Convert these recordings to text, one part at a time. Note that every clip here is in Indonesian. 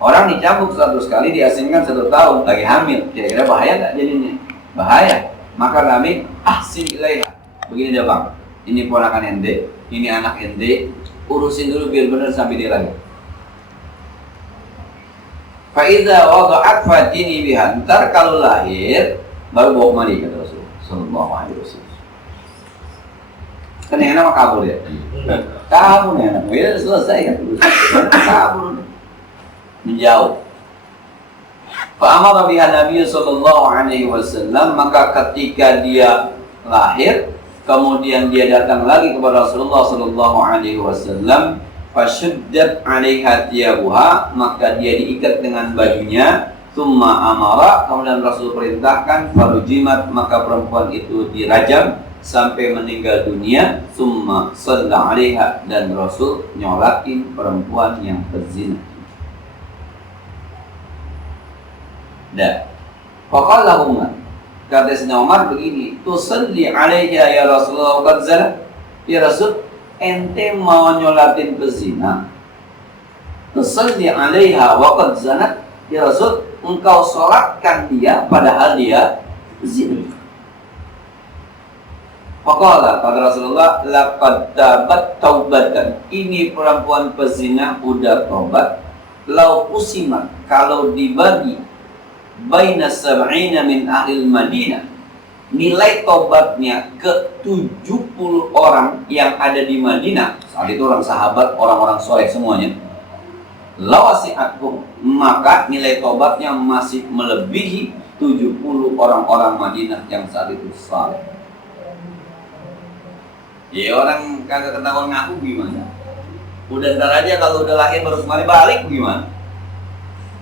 Orang dicambuk 100 kali, diasingkan 1 tahun, lagi hamil, kira-kira bahaya nggak jadinya? Bahaya. Maka Nabi ahsin ilaiha. Begini dia bang, ini ponakan ente, ini anak ente, urusin dulu biar benar sampai dia lahir. Faiza wada'at fatini biha. Ntar kalau lahir baru bawa kemari kata Rasul sallallahu alaihi wasallam. Kan yang enak kabur ya. Kabur ya enak. Ya selesai kan. Kabur. Menjauh. Fa'amara biha Nabi sallallahu alaihi wasallam, maka ketika dia lahir, kemudian dia datang lagi kepada Rasulullah sallallahu alaihi wasallam, fasyuddat 'alaiha thiyabuha, maka dia diikat dengan bajunya, tsumma amara, kemudian Rasul perintahkan, farujimat, maka perempuan itu dirajam sampai meninggal dunia, tsumma shalla 'alaiha, dan Rasul nyolatin perempuan yang berzina. Dah. Faqala Umar, kata Sayyidina Umar begini, tusalli 'alaiha ya Rasulullah qad zana? Ya Rasul, ente mau nyolatin pezina? Tusalli 'alaiha wa qad zana? Ya Rasul, engkau sholatkan dia padahal dia zina. Faqala, kata Rasulullah, laqad tabat taubatan. Ini perempuan pezina udah tobat. Lau usimat, kalau dibagi baina sab'ina min ahlil Madinah, nilai tobatnya ke 70 orang yang ada di Madinah, saat itu orang sahabat, orang-orang soleh semuanya, lawasi'atkum, maka nilai tobatnya masih melebihi 70 orang-orang Madinah yang saat itu soleh. Ya orang kagak ketahuan ngaku gimana? Udah ntar aja kalau udah lahir baru kembali balik gimana?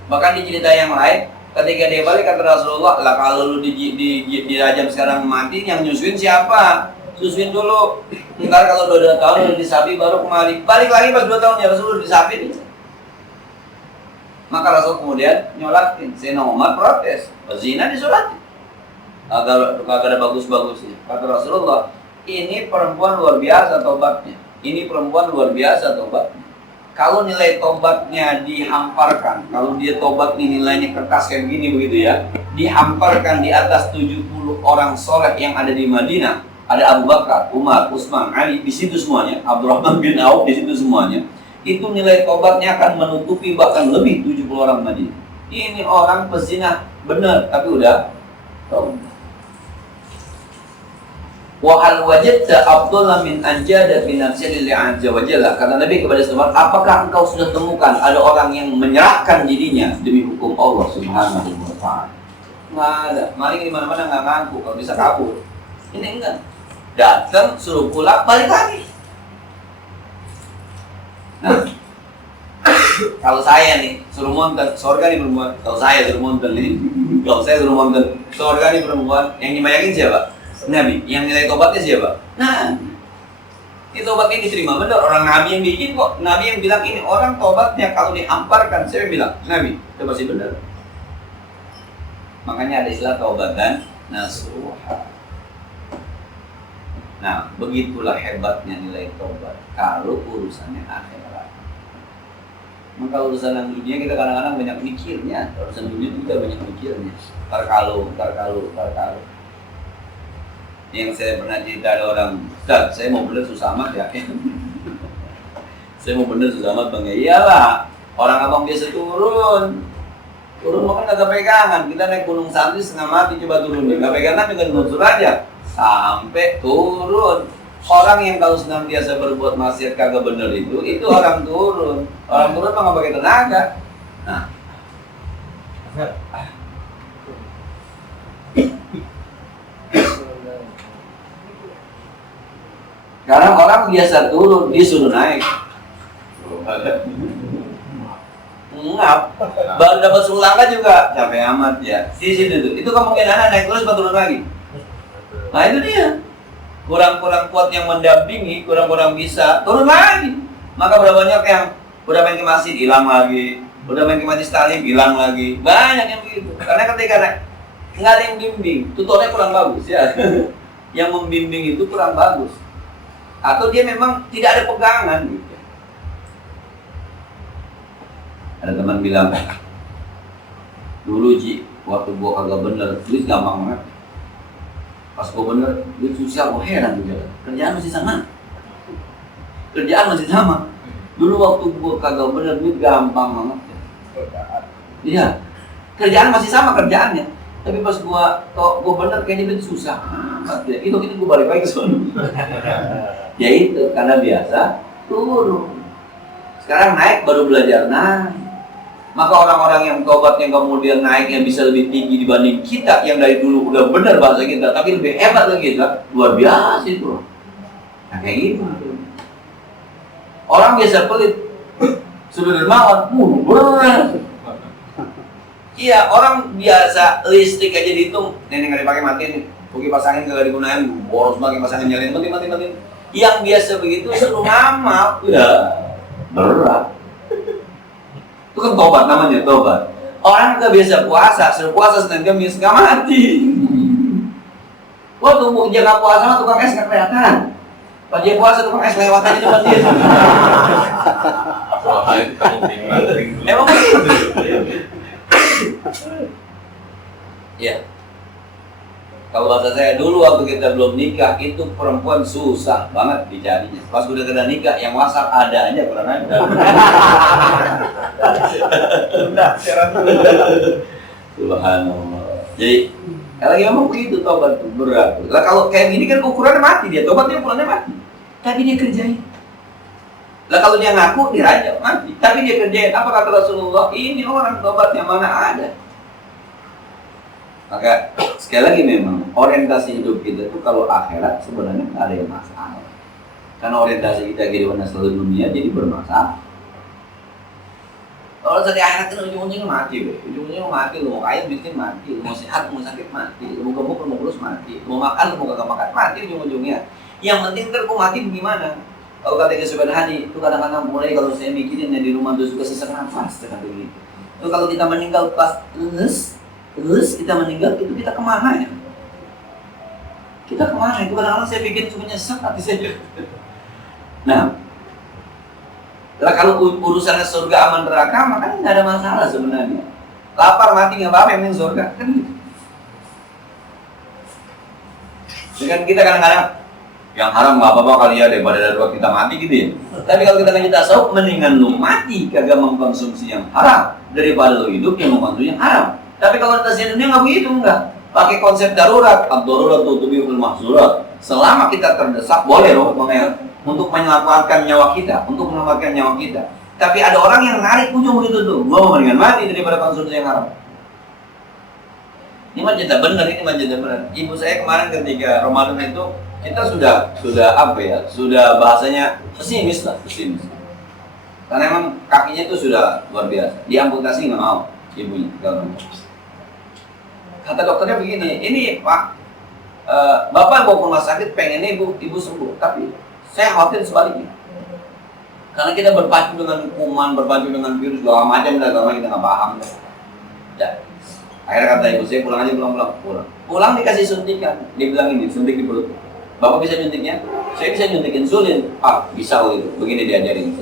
Bahkan di cerita yang lain, ketika dia balik kata Rasulullah, lah kalau lu dirajam sekarang mati, yang nyusuin siapa? Susuin dulu. Ntar kalau udah 2 tahun udah disapi baru kembali. Balik lagi pas 2 tahun ya Rasul udah disapi. Maka Rasul kemudian nyolatin. Sayyidina Umar protes, zina disolatin. Agar ada bagus-bagusnya. Kata Rasulullah, ini perempuan luar biasa tobatnya. Ini perempuan luar biasa tobatnya. Kalau nilai tobatnya dihamparkan, kalau dia tobat nih nilainya kertas kayak gini begitu ya, dihamparkan di atas 70 orang soleh yang ada di Madinah, ada Abu Bakar, Umar, Utsman, Ali, di situ semuanya, Abdurrahman bin Auf di situ semuanya, itu nilai tobatnya akan menutupi bahkan lebih 70 orang Madinah. Ini orang pezina benar, tapi udah tobat. Wa hal wajadta afdhala min anjada bi nafsihi lillahi azza wa jalla. Kata Nabi kepada Umar, apakah engkau sudah temukan ada orang yang menyerahkan dirinya demi hukum Allah Subhanahu wa taala? Enggak ada. Maling di mana-mana enggak ngaku, kalau bisa kabur. Ini enggak. Datang suruh pulang balik lagi. Nah, kalau saya nih suruh monten, surga nih perempuan. Kalau saya suruh monten nih, kalau saya suruh monten, surga nih perempuan. Yang dibayarin siapa? Nabi. Yang nilai tobatnya siapa? Nah, ini tobatnya diterima benar. Orang Nabi yang bikin kok. Nabi yang bilang ini orang tobatnya kalau dihamparkan. Saya bilang, Nabi, itu pasti benar. Makanya ada istilah taubatan nasuha. Nah, begitulah hebatnya nilai tobat kalau urusannya akhirat. Maka urusan yang dunia kita kadang-kadang banyak mikirnya. Urusan dunia kita banyak mikirnya. Terkalu. Yang saya pernah cerita ada orang, Ustaz, saya mau bener susah amat ya. Saya mau bener susah amat bang ya. Iyalah, orang abang biasa turun kan kagak pegangan. Kita naik gunung Santri setengah mati coba turun, nggak pegangan juga nutur aja sampai turun. Orang yang kalau senantiasa berbuat maksiat kagak bener itu orang turun. Orang turun mah nggak pakai tenaga. Nah, sekarang orang biasa turun, disuruh naik. Enggak, baru dapat sulangka juga capek amat ya. Di situ tuh, itu kemungkinan naik terus turun lagi. Nah itu dia, kurang-kurang kuat yang mendampingi, kurang-kurang bisa turun lagi. Maka berapa banyak yang udah main ke masjid hilang lagi, udah main ke masjid Talim hilang lagi, banyak yang begitu. Karena ketika nggak ada yang bimbing, tutornya kurang bagus ya. Yang membimbing itu kurang bagus. Atau dia memang tidak ada pegangan gitu. Ada teman bilang, dulu Ji, waktu gua kagak bener, duit gampang banget. Pas gua bener, duit susah, gua heran juga. Kerjaan masih sama. Dulu waktu gua kagak bener, duit gampang banget. Iya, kerjaan masih sama kerjaannya. Tapi pas gua bener kayaknya duit susah. Itu gua balik lagi ke sana. Ya itu, karena biasa turun. Sekarang naik baru belajar naik. Maka orang-orang yang tobat yang kemudian naik yang bisa lebih tinggi dibanding kita yang dari dulu udah benar bahasa kita tapi lebih hebat lagi kita, luar biasa itu. Nah kayak gitu. Orang biasa pelit, sudah dermawan, berat. Iya, orang biasa listrik aja dihitung, nenek nggak dipakai matiin, pergi pasangin nggak digunain, boros banget pasangin nyalain, mati. Yang biasa begitu suruh ngamal, ya berat. Itu kan tobat namanya, tobat. Orang nggak biasa puasa, suruh puasa Senin Kamis nggak mati. Wah tuh jaga puasa mah tukang es nggak kelihatan. Pas dia puasa tukang es lewat aja depan dia. Emang begitu. Ya. Kalau bahasa saya dulu waktu kita belum nikah itu perempuan susah banget dicarinya. Pas udah kena nikah yang WhatsApp ada aja kurang ada. Subhanallah. Jadi lagi ngomong begitu tobat tuh berat. Lah kalau kayak gini kan ukurannya mati dia tobat dia pulannya mati. Tapi dia kerjain. Lah kalau dia ngaku dirajak mati. Tapi dia kerjain. Apa kata Rasulullah? Ini orang tobat yang mana ada. Maka sekali lagi memang orientasi hidup kita itu kalau akhirat sebenarnya nggak ada yang masalah. Karena orientasi kita kehidupan selalu dunia jadi bermasalah. Kalau dari akhirat kan ujung-ujungnya mati, ujung-ujungnya mati. Lu mau kaya miskin mati, lu mau sehat lu mau sakit mati, lu mau gemuk lu mau kurus mati, lu mau makan lu mau kagak makan mati ujung-ujungnya. Yang penting ntar gua mati gimana? Kalau kata Subhanahani itu kadang-kadang mulai kalau saya mikirin yang di rumah tuh suka sesak nafas kata begitu. Itu kalau kita meninggal pas terus kita meninggal itu kita kemana ya? Kita kemana? Itu kadang-kadang saya bikin cuma nyesek hati saya. Nah, lah kalau urusannya surga aman neraka maka nggak ada masalah sebenarnya. Lapar mati nggak apa-apa yang penting surga kan gitu. Dengan kita kadang-kadang yang haram nggak apa-apa kali ya daripada darurat kita mati gitu ya. Tapi kalau kita ngaji tasawuf mendingan lu mati kagak mengkonsumsi yang haram daripada lu hidup yang mengkonsumsi yang haram. Tapi kalau orientasi dunia nggak begitu, enggak. Pakai konsep darurat, ad-darurat tubihul mahzurat. Selama kita terdesak, boleh loh untuk menyelamatkan nyawa kita, Tapi ada orang yang narik ujung begitu tuh, gua mau mendingan mati daripada konsumsi yang haram. Ini mah cerita benar. Ibu saya kemarin ketika Ramadan itu, kita sudah apa ya, sudah bahasanya pesimis. Karena emang kakinya itu sudah luar biasa, diamputasi nggak mau ibunya, kalau kata dokternya begini, ini Pak, Bapak bawa ke rumah sakit pengennya ibu sembuh, tapi saya khawatir sebaliknya. Karena kita berpacu dengan kuman, berpacu dengan virus, segala macam, karena kita nggak paham. Ya. Akhirnya kata ibu saya pulang aja, pulang dikasih suntikan, dia bilang ini, suntik di perut. Bapak bisa nyuntiknya? Saya bisa nyuntikin insulin. Bisa gitu, begini diajarin,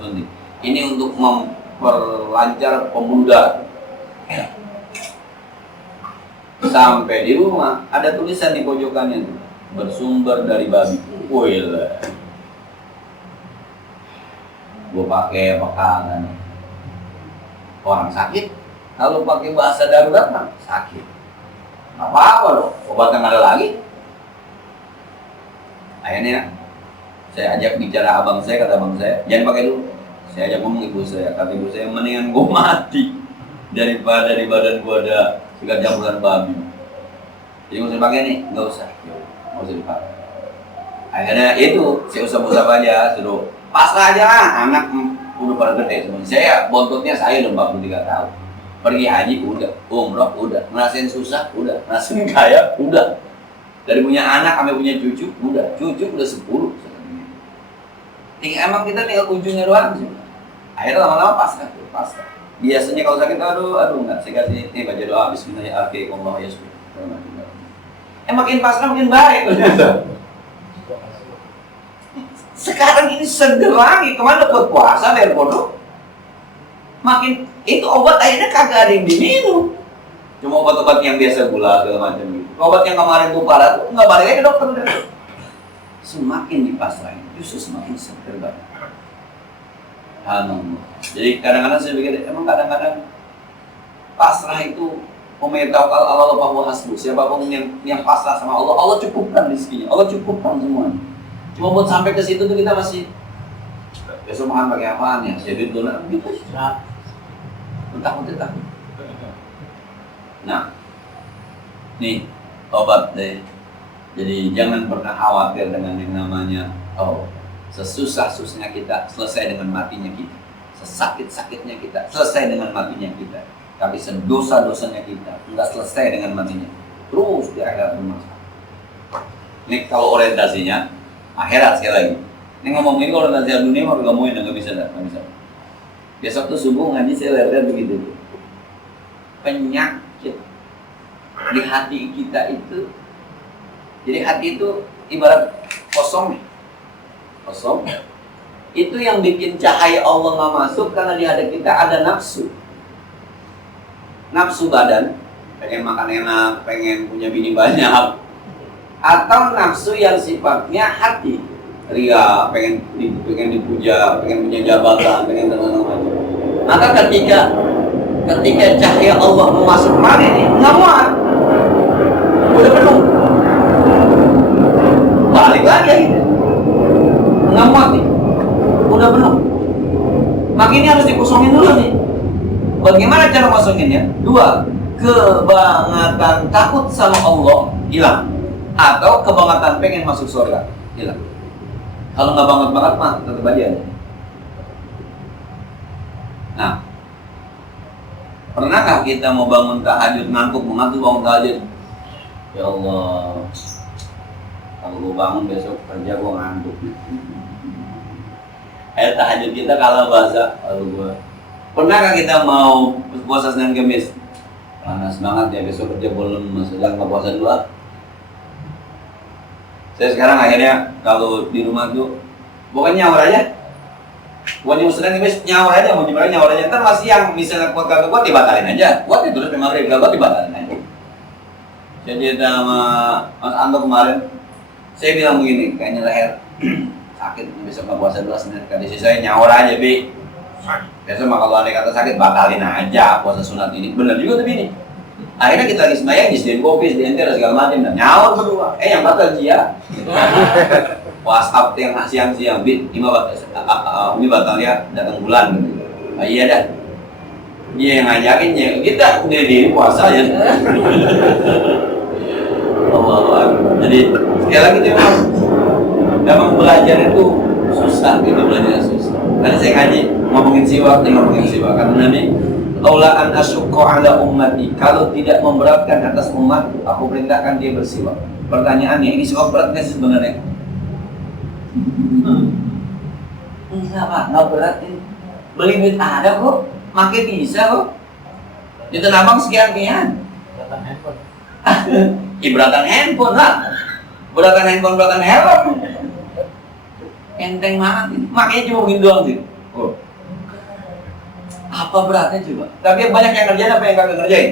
suntik. Ini untuk memperlancar pembuluh darah. Ya. Sampai di rumah ada tulisan di pojokannya bersumber dari babi. Wih, gue pakai makanan orang sakit, kalau pakai bahasa darurat mah sakit. Apa loh, obatnya nggak ada lagi. Akhirnya saya ajak bicara abang saya, kata abang saya jangan pakai dulu. Saya ajak ngomong ibu saya, kata ibu saya mendingan gue mati daripada di badan gue ada sikat jamburan babi. Jadi nggak usah pakai nih, nggak usah dipakai. Akhirnya itu saya usap aja, suruh pasrah aja lah, anak udah pada gede semuanya. Saya bontotnya saya udah 43 tahun. Pergi haji udah, umroh udah, ngerasain susah udah, ngerasain kaya udah. Dari punya anak sampai punya cucu udah 10. Emang kita tinggal ujungnya doang sih. Akhirnya lama-lama pasrah. Biasanya kalau sakit aduh enggak, saya kasih baca doa bismillahirrahmanirrahim. Makin pasrah makin baik ternyata. Sekarang ini seger lagi, kemana buat puasa biar bodoh? makin itu obat akhirnya kagak ada yang diminum. Cuma obat-obat yang biasa gula segala macam gitu. Obat yang kemarin tuh parah tuh nggak balik lagi ke dokter udah. Semakin dipasrahin, justru semakin seger banget. Jadi kadang-kadang saya pikir emang kadang-kadang pasrah itu pemetaukan Allah bahwa hasbu. Siapapun yang pasrah sama Allah, Allah cukupkan rezekinya, Allah cukupkan semua. Cuma buat sampai ke situ tuh kita masih besok makan pakai apaan ya? Jadi dolar gitu. Takut. Nah, nih obat deh. Jadi jangan pernah khawatir dengan yang namanya sesusah-susahnya kita selesai dengan matinya kita, sesakit-sakitnya kita selesai dengan matinya kita. Tapi sedosa-dosanya kita nggak selesai dengan matinya, terus di akhirat bermasalah. Ini kalau orientasinya akhirat sekali lagi. Ini ngomongin kalau orientasi dunia mau ngomongin nggak bisa. Besok tuh subuh ngaji saya lihat begitu. Penyakit di hati kita itu, jadi hati itu ibarat kosong. Itu yang bikin cahaya Allah nggak masuk karena di hati kita ada nafsu badan, pengen makan enak, pengen punya bini banyak, atau nafsu yang sifatnya hati, ria, pengen dipuja, pengen punya jabatan, pengen tenang. Maka ketika cahaya Allah masuk kemari nih, nggak muat, udah penuh, balik lagi gitu, nggak muat nih, udah penuh. Maka ini harus dikosongin dulu nih. Bagaimana cara kosonginnya? 2, kebangetan takut sama Allah hilang, atau kebangetan pengen masuk surga hilang. Kalau nggak banget mah tetap aja. Nah, pernahkah kita mau bangun tahajud ngantuk bangun tahajud? Ya Allah, kalau gue bangun besok kerja gue ngantuk. Ayat tahajud kita kalau bahasa gue. Pernahkah kita mau puasa Senin Kamis? Panas banget ya, besok kerja belum sedang puasa 2. Saya sekarang akhirnya kalau di rumah tuh pokoknya nyawer aja. Bukan Senin Kamis nyawer aja, mau gimana nyawer aja. Ntar masih yang misalnya kagak kuat dibatalin aja. Kuat itu terus memang gak kuat dibatalin aja. Jadi sama Mas Anto kemarin, saya bilang begini, kayaknya leher sakit, besok nggak puasa 2 Senin. Kondisi saya nyawer aja, Bi. Besok mah kalau andai kata sakit, batalin aja puasa sunat ini. Bener juga tuh ini. Akhirnya kita lagi sembahyang, disediain kopi, disediain teh, segala macam. Dan nyawer berdua. Yang batal dia. WhatsApp yang siang-siang, Bi, ini batal ya, datang bulan. Nah, iya dah. Dia yang ngajakin, ya kita diri puasa ya. Allah. Jadi sekali lagi tuh memang belajar itu susah gitu, belajar susah. Tadi saya ngaji ngomongin siwak karena Nabi laula an asyqa ala ummati, kalau tidak memberatkan atas umat aku perintahkan dia bersiwak. Pertanyaannya, ini siwak berat nggak sih sebenarnya? Enggak Pak, nggak berat ini. Beli duit ada kok, makin bisa kok. Itu nabang sekian-kian. Ibratan handphone lah, beratan handphone, beratan helm, enteng banget ini. Makanya cuma begini doang sih. Apa beratnya coba? Tapi banyak yang ngerjain, apa yang kagak ngerjain?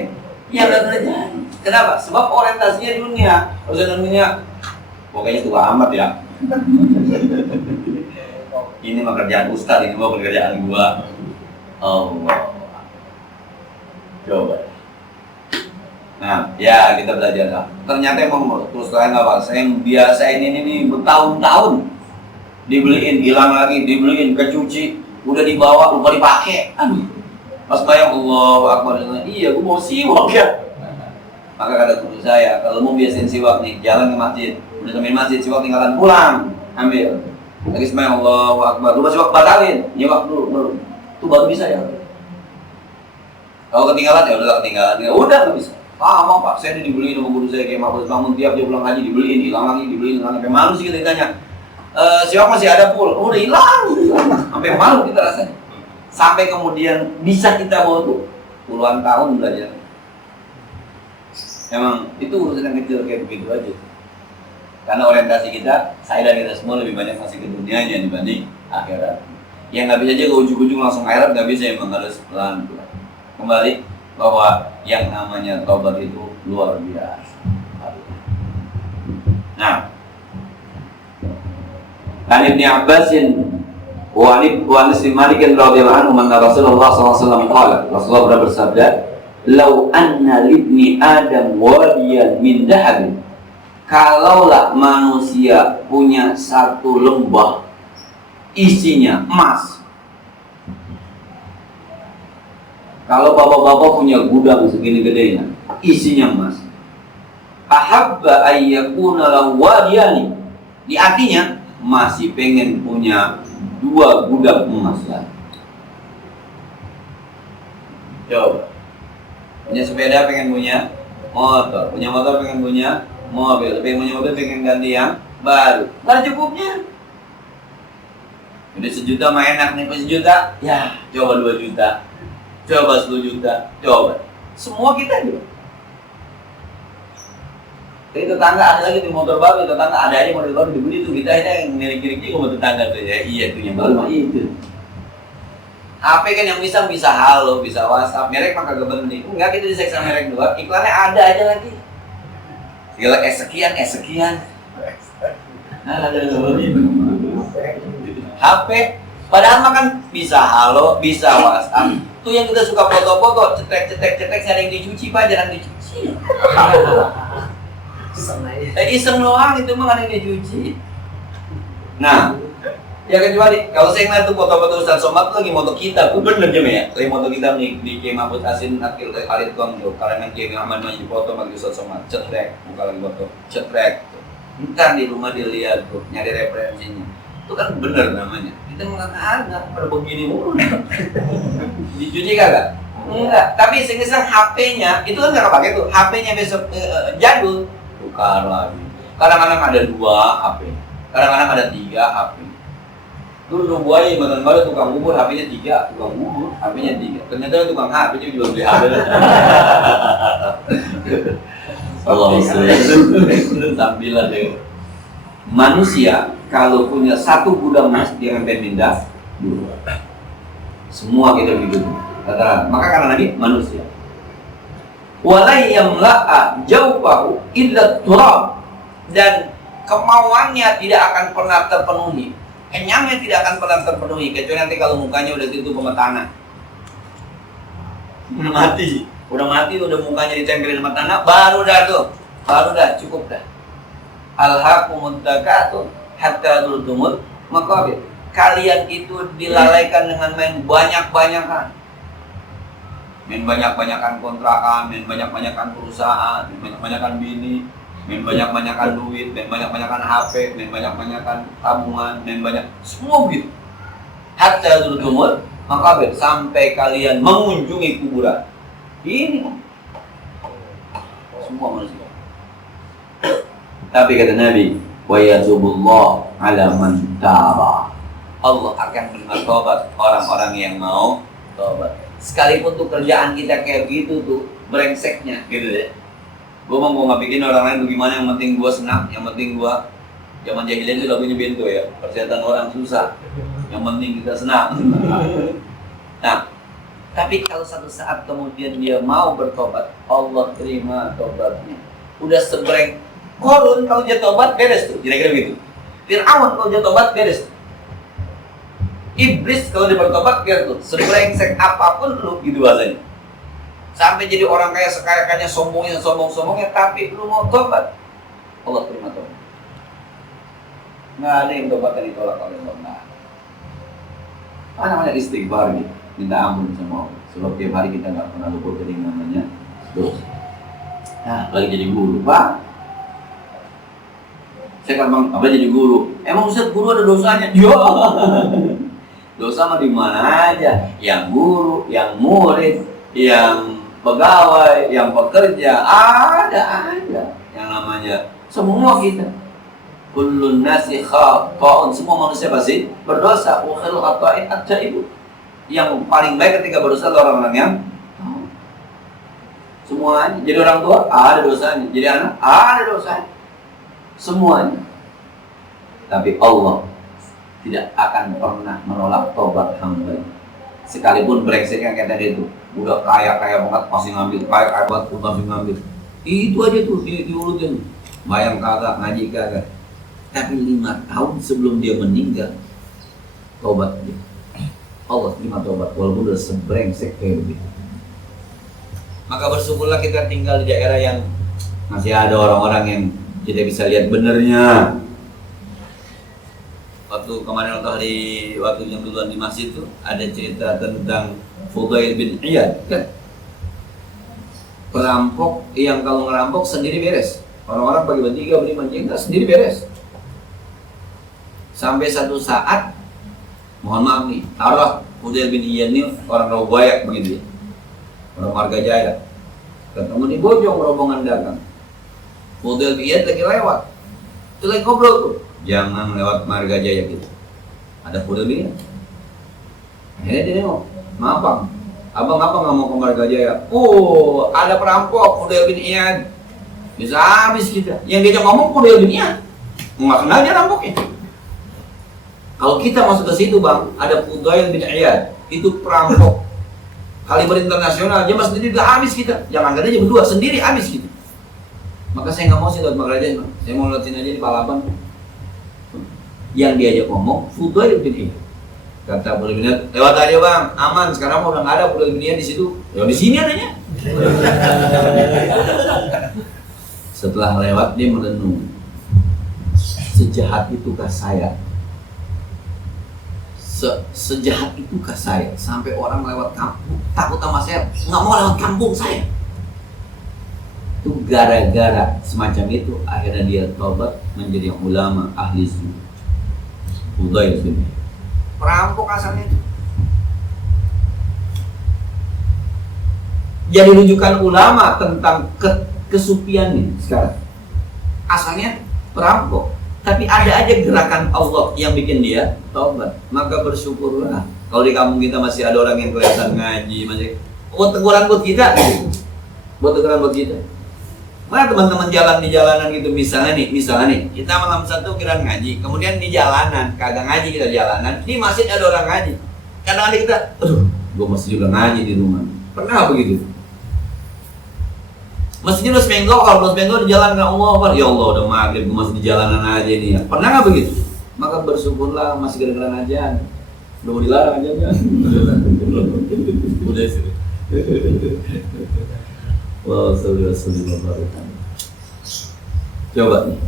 Yang nggak ngerjain. Kenapa? Sebab orientasinya dunia. Urusan dunia, pokoknya tua amat ya. Ini mah kerjaan ustaz, ini bukan kerjaan gua. Allah. Coba. Nah, ya kita belajar lah. Ternyata emang terus terang apa? Saya yang biasa ini bertahun-tahun dibeliin, hilang lagi, dibeliin, kecuci, udah dibawa, lupa dipakai. Aduh, pas bayang Allahu Akbar, iya, gue mau siwak ya. Maka kata guru saya, kalau mau biasain siwak nih, jalan ke masjid, udah sampai masjid siwak tinggalan pulang, ambil. Lagi semayang Allahu Akbar, lupa siwak batalin, nyiwak dulu, itu baru bisa ya. Kalau ketinggalan ya udah ketinggalan, ya udah nggak bisa. Paham Pak, saya dibeliin sama guru saya kayak Mahfud Bangun, tiap dia pulang haji dibeliin, hilang lagi, dibeliin, hilang. Sampai malu sih kita ditanya, siwak masih ada full, udah hilang. Sampai malu kita rasanya. Sampai kemudian bisa kita bawa tuh puluhan tahun belajar. Emang itu urusan yang kecil kayak begitu aja. Karena orientasi kita, saya dan kita semua lebih banyak masih ke dunianya dibanding akhirat. Yang nggak bisa aja ke ujung-ujung langsung akhirat, nggak bisa, emang harus pelan-pelan. Kembali bahwa yang namanya taubat itu luar biasa. Nah, An Ibnu Abbasin wa Anas bin Malik radhiyallahu anhu anna Rasulullah sallallahu alaihi wasallam qala, Rasulullah bersabda, "Lau anna libni Adam wadiyan min dhahab." Kalaulah manusia punya satu lembah isinya emas. Kalau bapak-bapak punya gudang segini gedenya, isinya emas. Ahabba ayyakuna lahu wadiyani. Di artinya masih pengen punya 2 gudang emas lah. Coba. Punya sepeda pengen punya motor, punya motor pengen punya mobil, pengen punya mobil pengen ganti yang baru. Nggak cukupnya. Udah 1 juta mah enak nih, 1 juta. Ya, coba 2 juta. Coba 10 juta. Coba. Semua kita juga. Jadi tetangga ada lagi di motor baru, tetangga ada aja motor baru dibeli tuh, kita yang ngirik-ngirik juga tetangga tuh ya. Iya tuh yang baru mah itu. HP kan yang bisa halo, bisa WhatsApp, merek mah kagak penting. Enggak, kita diseksa merek doang, iklannya ada aja lagi. Segala sekian. Nah, ada HP, padahal mah kan bisa halo, bisa WhatsApp. Tuh yang kita suka foto-foto, cetek, ada yang dicuci, Pak, jarang dicuci. Iseng doang, itu mah ada yang dicuci. Nah, ya kecuali kalau saya ngeliat tuh foto-foto Ustaz Somad lagi moto kita, bener jam ya, lagi moto kita nih di Kiai Mahmud Asin Akil Khalid Kongjo, karena Kiai Ahmad Majid foto lagi Ustaz Somad, cetrek, buka lagi foto, cetrek. Ntar di rumah dilihat tuh, nyari referensinya, itu kan bener namanya. Kita mengatakan nggak pada begini mulu, dicuci kagak? Enggak, tapi sekarang HP-nya itu kan nggak kepake tuh, HP-nya besok jadul, tukar lagi. Kadang-kadang ada 2 HP, kadang-kadang ada 3 HP. Dulu buaya yang baru tukang bubur, HP-nya 3, tukang bubur, HP-nya 3. Ternyata tukang HP juga jual beli HP. Allah tampilan deh. Manusia kalau punya 1 gudang emas dia akan pindah 2. Semua kita begitu. Kata, maka karena Nabi manusia. Walai yamla'a jawfahu illa turab, dan kemauannya tidak akan pernah terpenuhi. Kenyangnya tidak akan pernah terpenuhi kecuali nanti kalau mukanya udah ditutup sama tanah. Udah mati, udah mukanya ditempelin sama tanah, baru dah cukup dah. Alhaqumut takatsur hatta zurtumul maqabir. Kalian itu dilalaikan dengan main banyak-banyakan. Main banyak-banyakan kontrakan, main banyak-banyakan perusahaan, main banyak-banyakan bini, main banyak-banyakan duit, main banyak-banyakan HP, main banyak-banyakan tabungan, main banyak, semua begitu. Hatta zurtumul maqabir, sampai kalian mengunjungi kuburan. Ini semua manusia. Tapi kata Nabi, wa yatubullah ala man taba. Allah akan menerima taubat orang-orang yang mau taubat. Sekalipun tuh kerjaan kita kayak gitu tuh, brengseknya gitu ya. Gua nggak bikin orang lain tuh gimana, yang penting gua senang, yang penting gua zaman jahiliyah itu lagunya bento ya, persetan orang susah, yang penting kita senang. Nah, tapi kalau satu saat kemudian dia mau bertobat, Allah terima tobatnya. Udah sebreng. Korun kalau dia tobat beres tuh, kira-kira begitu. Fir'aun kalau dia tobat beres tuh. Iblis kalau dia bertobat beres tuh. Sebrengsek apapun lu gitu bahasanya. Sampai jadi orang kaya sekaya-kayanya sombong-sombongnya, tapi lu mau tobat, Allah terima tobat. Nggak ada yang tobat yang ditolak oleh Allah. Apa namanya istighfar gitu, minta ampun sama Allah. Sebab tiap hari kita nggak pernah luput dari namanya dosa. Nah, lagi jadi guru, Pak. Saya kan apa jadi guru? Emang Ustaz guru ada dosanya? Ya. Dosa mah di mana aja. Yang guru, yang murid, yang pegawai, yang pekerja, ada aja. Yang namanya semua kita. Kullun nasi khata'un, semua manusia pasti berdosa. Wa khairul khata'in at-taibu. Yang paling baik ketika berdosa adalah orang-orang yang tahu. Semuanya. Jadi orang tua ada dosanya, jadi anak ada dosanya. Semuanya. Tapi Allah tidak akan pernah menolak tobat hamba. Sekalipun brengseknya kayak tadi itu, udah kaya banget masih ngambil, kaya banget pun masih ngambil. Itu aja tuh diurutin, bayang kagak, ngaji kagak. Tapi 5 tahun sebelum dia meninggal, tobat dia. Allah terima tobat walaupun udah sebrengsek kayak begitu. Maka bersyukurlah kita tinggal di daerah yang masih ada orang-orang yang kita bisa lihat benernya. Waktu kemarin waktu yang duluan di masjid itu ada cerita tentang Fudail bin Iyad kan, perampok yang kalau ngerampok sendiri beres, orang-orang bagi bertiga berlima jengkel sendiri beres. Sampai satu saat, mohon maaf nih, taruh Fudail bin Iyad ini orang Rawabayak begitu ya, orang Marga Jaya, ketemu di Bojong rombongan dagang. Fudail bin Iyad lagi lewat, itu lagi ngobrol tuh. Jangan lewat Marga Jaya gitu. Ada Fudail bin Iyad. Akhirnya dia nengok, maaf bang, abang apa nggak mau ke Marga Jaya? Oh, ada perampok Fudail bin Iyad. Bisa habis kita. Yang diajak ngomong Fudail bin Iyad. Nggak kenal dia rampoknya. Kalau kita masuk ke situ bang, ada Fudail bin Iyad. Itu perampok kaliber internasional. Dia sendiri udah habis kita. Jangan aja berdua, sendiri habis kita. Maka saya nggak mau sih lewat Marga Jaya bang. Saya mau lewatin aja di Palapan. Yang diajak ngomong Fudail bin Iyad. Kata Fudail bin Iyad, lewat aja bang, aman. Sekarang udah nggak ada Fudail bin Iyad di situ. Ya di sini adanya. Setelah lewat dia merenung, sejahat itukah saya? Sejahat itukah saya sampai orang lewat kampung takut sama saya, nggak mau lewat kampung saya? Itu gara-gara semacam itu akhirnya dia tobat menjadi ulama ahli sunnah. Fudail bin Iyad, perampok asalnya itu. Jadi rujukan ulama tentang kesupian nih sekarang. Asalnya perampok, tapi ada aja gerakan Allah yang bikin dia tobat. Maka bersyukurlah kalau di kampung kita masih ada orang yang kelihatan ngaji, masih buat teguran buat kita, buat teguran buat kita. Mana teman-teman jalan di jalanan gitu, misalnya nih, kita malam satu kira ngaji, kemudian di jalanan, kagak ngaji kita jalanan, di masjid ada orang ngaji. Kadang-kadang kita, aduh, gue masih juga ngaji di rumah. Pernah begitu? Masjidnya udah seminggu, kalau belum seminggu di jalan nggak Allah, ya Allah udah maghrib, gue masih di jalanan aja nih ya. Pernah nggak begitu? Maka bersyukurlah masih kedengeran aja. Udah mau dilarang aja kan? Udah sih. Wow, saudara-saudara. Coba nih.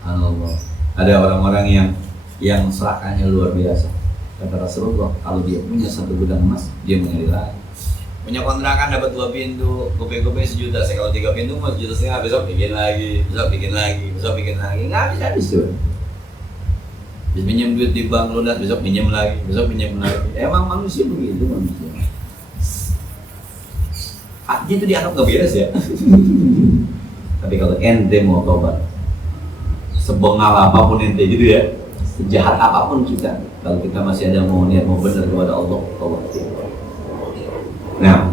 Subhanallah. Ada orang-orang yang serakahnya luar biasa. Kata Rasulullah, kalau dia punya satu gudang emas, dia mencari lagi. Punya kontrakan dapat 2 pintu, gope-gope sejuta. Saya kalau 3 pintu mah 1,5 juta, besok bikin lagi, besok bikin lagi. Nggak habis tuh. Bisa pinjam duit di bank lunas, besok pinjam lagi. Emang manusia begitu manusia. Hatinya itu dianggap nggak beres ya. Tapi kalau ente mau tobat, sebengal apapun ente gitu ya, sejahat apapun kita, kalau kita masih ada mau niat mau benar kepada Allah, tobat. Nah,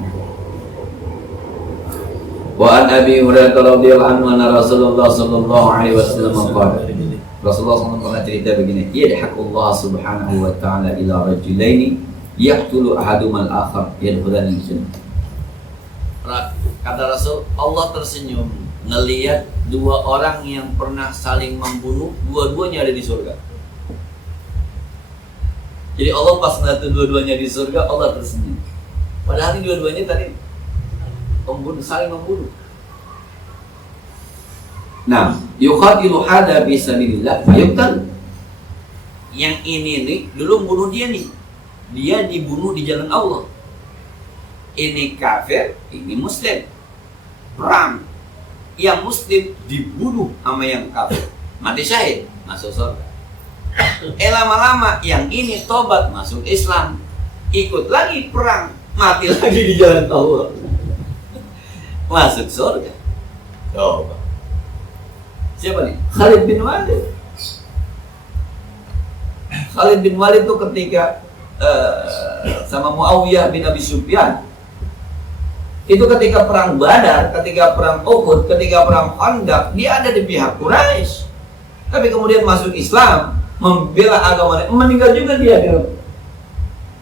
wa an Abi Hurairah radhiyallahu anhu anna Rasulullah sallallahu alaihi wasallam qala, Rasulullah SAW pernah cerita begini, yadhaqullah subhanahu wa ta'ala ila rajulaini yaqtulu ahadumal akhar yadkhulani jannah. Kata Rasul, Allah tersenyum ngelihat 2 orang yang pernah saling membunuh, dua-duanya ada di surga. Jadi Allah pas ngeliat dua-duanya di surga, Allah tersenyum. Padahal ini dua-duanya tadi saling membunuh. Nah, yuqatilu hada fi sabilillah fayuqtal. Yang ini nih dulu bunuh dia nih. Dia dibunuh di jalan Allah. Ini kafir, ini muslim. Perang. Yang muslim dibunuh sama yang kafir. Mati syahid, masuk surga. Lama-lama yang ini tobat masuk Islam. Ikut lagi perang, mati lagi di jalan Allah. Masuk surga. Coba. Siapa nih? Khalid bin Walid. Khalid bin Walid itu ketika sama Muawiyah bin Abi Sufyan. Itu ketika perang Badar, ketika perang Uhud, ketika perang Khandaq, dia ada di pihak Quraisy. Tapi kemudian masuk Islam, membela agamanya, meninggal juga dia.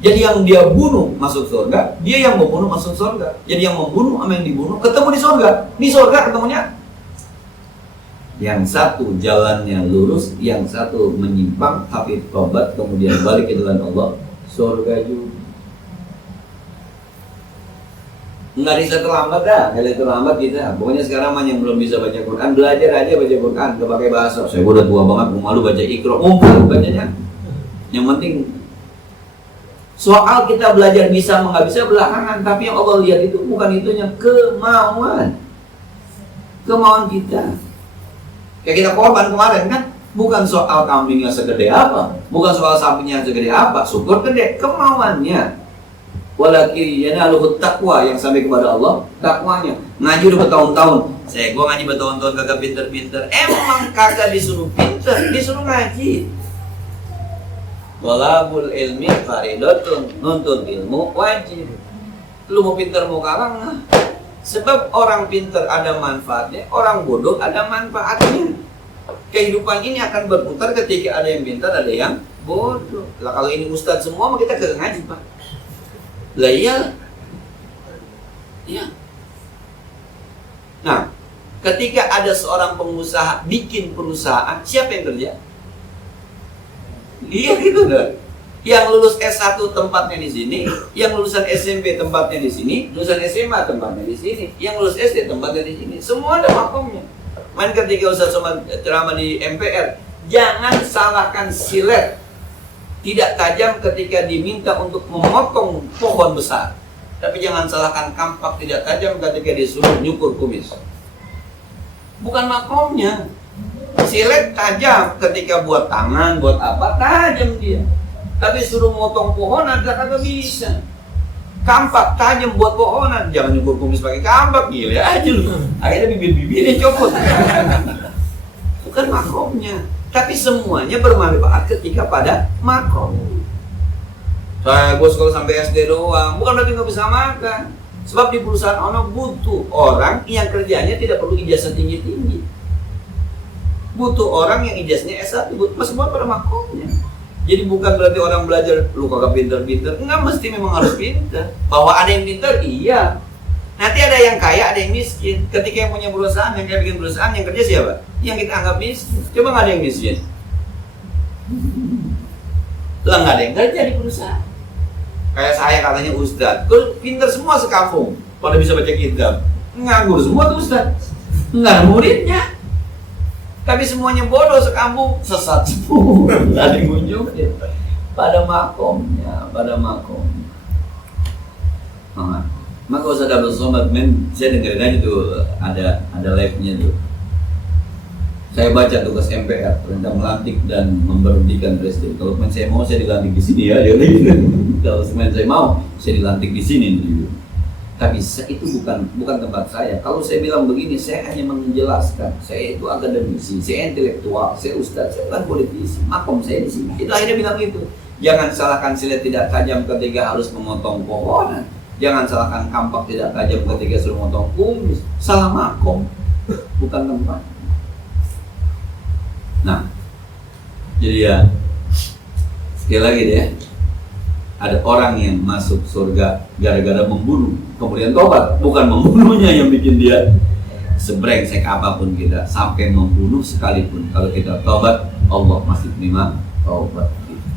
Jadi yang dia bunuh masuk surga, dia yang membunuh masuk surga. Jadi yang membunuh sama yang dibunuh ketemu di surga. Di surga ketemunya. Yang satu jalannya lurus, yang satu menyimpang tapi tobat kemudian balik ke jalan Allah, surga juga. Nggak bisa terlambat dah, nggak terlambat kita. Pokoknya sekarang yang belum bisa baca Quran, belajar aja baca Quran, nggak pakai bahasa. Saya udah tua banget, malu baca Iqra, ngumpul bacanya. Yang penting soal kita belajar bisa nggak bisa belakangan, tapi yang Allah lihat itu bukan itunya, kemauan kita. Kayak kita korban kemarin kan, bukan soal kambingnya segede apa, bukan soal sapinya segede apa, syukur gede, kemauannya. Walakin yanaluhu taqwa, yang sampai kepada Allah takwanya. Ngaji udah bertahun-tahun. Gua ngaji bertahun-tahun kagak pinter-pinter. Emang kagak disuruh pinter, disuruh ngaji. Walabul ilmi faridatun, nuntut ilmu wajib. Lu mau pinter mau kagak? Sebab orang pinter ada manfaatnya, orang bodoh ada manfaatnya. Kehidupan ini akan berputar ketika ada yang pintar, ada yang bodoh. Lah kalau ini ustadz semua, kita kagak ngaji, Pak. Lah iya. Nah, ketika ada seorang pengusaha bikin perusahaan, siapa yang kerja? Iya gitu kan. Yang lulus S1 tempatnya di sini, yang lulusan SMP tempatnya di sini, lulusan SMA tempatnya di sini, yang lulus SD tempatnya di sini. Semua ada makomnya. Main ketika Ustaz Somad ceramah di MPR, jangan salahkan silet tidak tajam ketika diminta untuk memotong pohon besar. Tapi jangan salahkan kampak tidak tajam ketika disuruh nyukur kumis. Bukan makomnya. Silet tajam ketika buat tangan, buat apa, tajam dia. Tapi suruh motong pohonan kagak bisa. Kampak tajam buat pohonan, jangan nyukur kumis pakai kampak, gila aja lu. Akhirnya bibir-bibirnya copot. Bukan makomnya. Tapi semuanya bermanfaat ketika pada makom. Gue sekolah sampai SD doang, bukan berarti nggak bisa makan. Sebab di perusahaan ono butuh orang yang kerjanya tidak perlu ijazah tinggi-tinggi. Butuh orang yang ijazahnya S1, semua pada makomnya. Jadi bukan berarti orang belajar lu kagak pinter-pinter, enggak, mesti memang harus pinter. Bahwa ada yang pinter, iya. Nanti ada yang kaya, ada yang miskin. Ketika yang punya perusahaan, yang bikin perusahaan, yang kerja siapa? Yang kita anggap miskin. Coba nggak ada yang miskin. Lah nggak ada yang kerja di perusahaan. Kayak saya katanya ustadz, kalau pinter semua sekampung, pada bisa baca kitab, nganggur semua tuh ustadz, nggak ada muridnya. Tapi semuanya bodoh sekampung, sesat semua, nggak ada yang ngunjungin. Pada makomnya, pada makomnya. Maka Ustaz Abdul Somad, saya dengerin aja tuh ada live-nya tuh. Saya baca tugas MPR tentang melantik dan memberhentikan presiden. Kalau saya mau, saya dilantik di sini ya. Kalau saya mau, saya dilantik di sini. Tapi itu bukan tempat saya. Kalau saya bilang begini, saya hanya menjelaskan. Saya itu akademisi, saya intelektual, saya ustadz, saya bukan politisi. Makom saya di sini. Itu akhirnya bilang itu. Jangan salahkan silet tidak tajam ketika harus memotong pohonan. Jangan salahkan kampak tidak tajam ketika suruh memotong kumis. Salah makom, bukan tempat. Nah, jadi ya sekali lagi deh, ada orang yang masuk surga gara-gara membunuh, kemudian tobat. Bukan membunuhnya yang bikin dia sebrengsek apapun kita, sampai membunuh sekalipun. Kalau kita tobat, Allah masih terima tobat kita.